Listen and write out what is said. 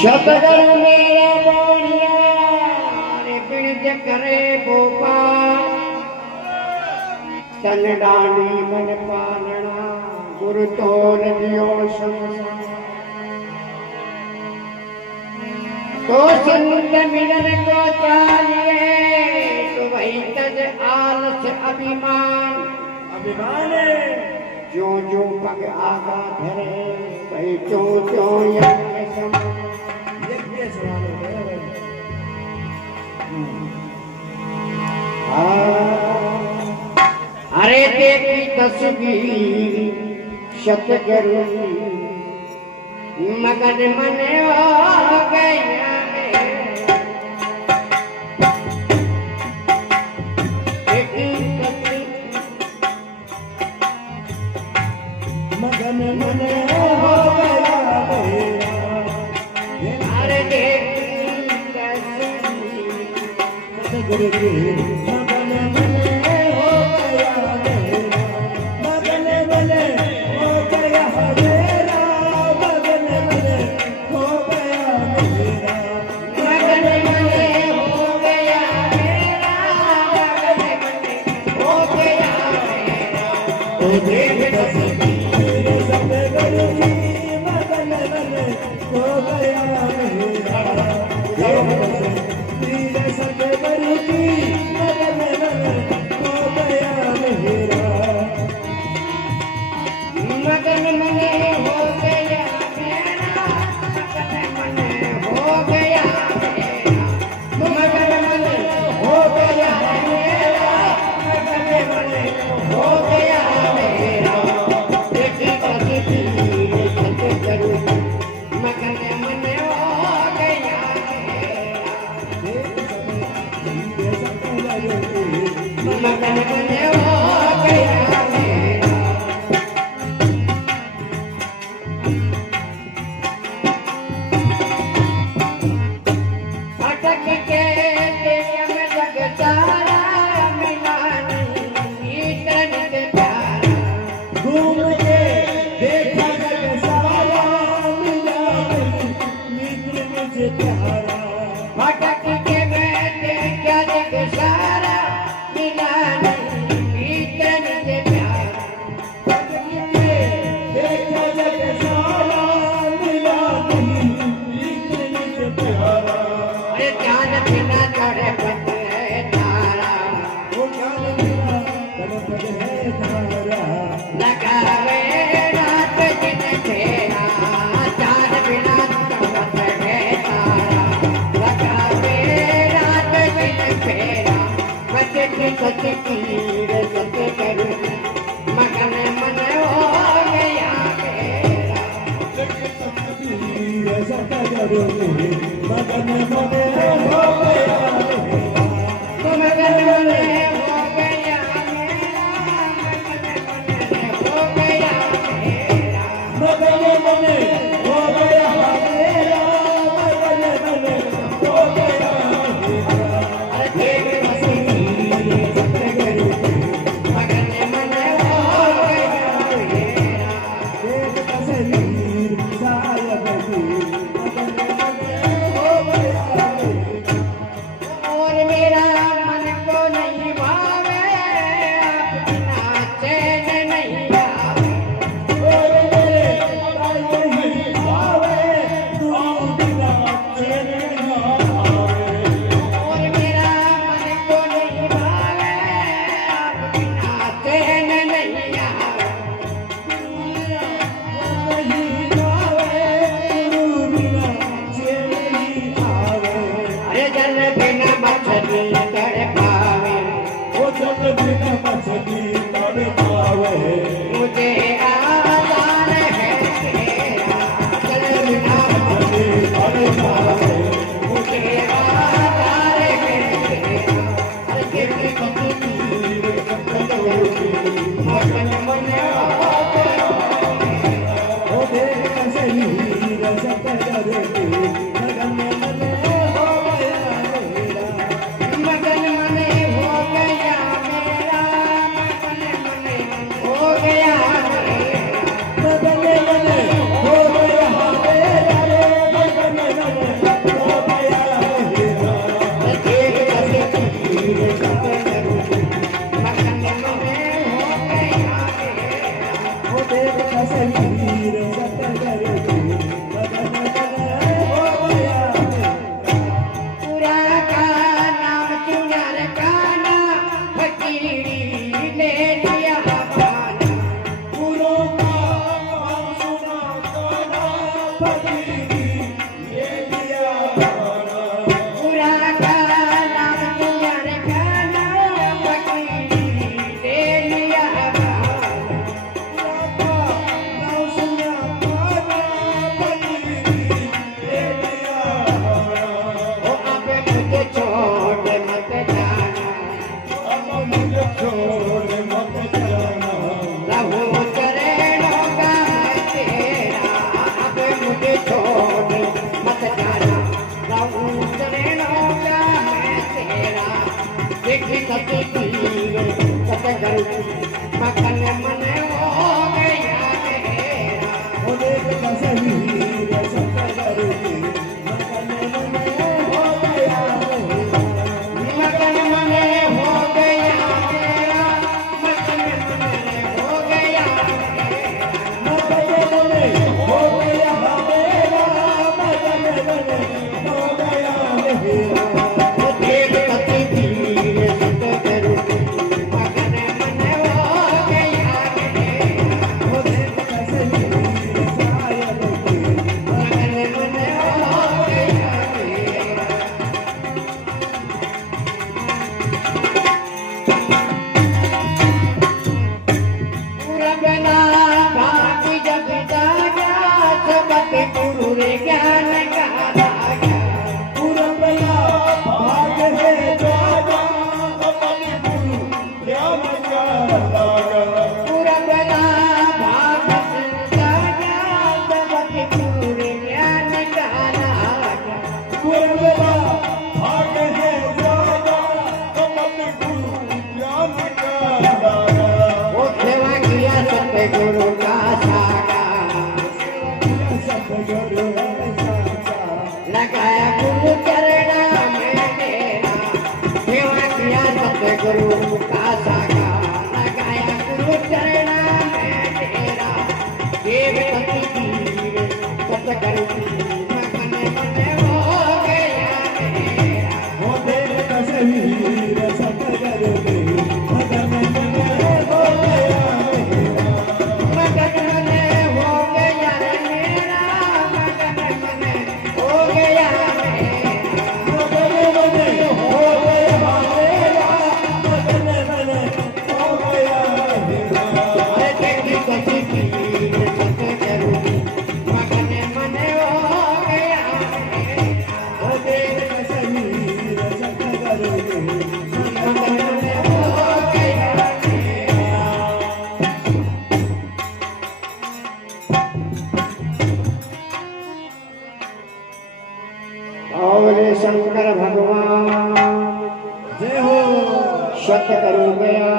सतगुरु मेरा बोनिया रे बिरज करे गोपाल तन डाली मन पालना गुरु तोल दियो संसार तो संत मिलन को चाहिए तो वही तज आलस अभिमान जो जो पग आगा धरे वही जो यज्ञ समान अरे देखी तस्वीर सतगुरु मगन मन हो गया मगन मन हो गया अरे देखी तस्वीर सतगुरु मगन मन हो गया छोड़ मत जाना प्रभु चरणों का है तेरा अब मुझे छोड़ मत जाना प्रभु चरणों का है तेरा देखी सती पीर सतगुरु मगन मन हो गया मेरा होने का सही सतगुरु मगन मन हो गया मगन मन हो गया मेरा मगन मन हो गया मगन मन हो गया मेरा मगन मन हो गया मेरा देव सती पीर सतगुरु मगन मन हो गया मेरा होने का सही सायल मगन मन हो गया मेरा पुरगना भाग जग जागा सबक गुरु रे ज्ञान का रागा पुरबला भाग है जागा अपने गुरु ज्ञान का लागा पुरगना भाग जागा सबक गुरु रे ज्ञान का रागा पुरबला भाग है जागा अपने गुरु ज्ञान का लागा वो सेवा किया सतगुरु का सागा सतगुरु ऐसा लगाया गुरु चरणा में तेरा सेवा किया सतगुरु का सागा लगाया गुरु चरणा में तेरा देव सती पीर सतगुरु मगन मन हो गया मेरा होते का सही सतगुरु मगन मन हो गया मगन मन हो गया रे मेरा मगन मन हो गया मेरा मगन मन हो गया मेरा मगन मन हो गया मेरा अरे देखी सती पीर सतगुरु मगन मन हो गया मेरा होते का सही सतगुरु मगन मन हो गया मेरा और शंकर भगवान जय हो सतगुरु गया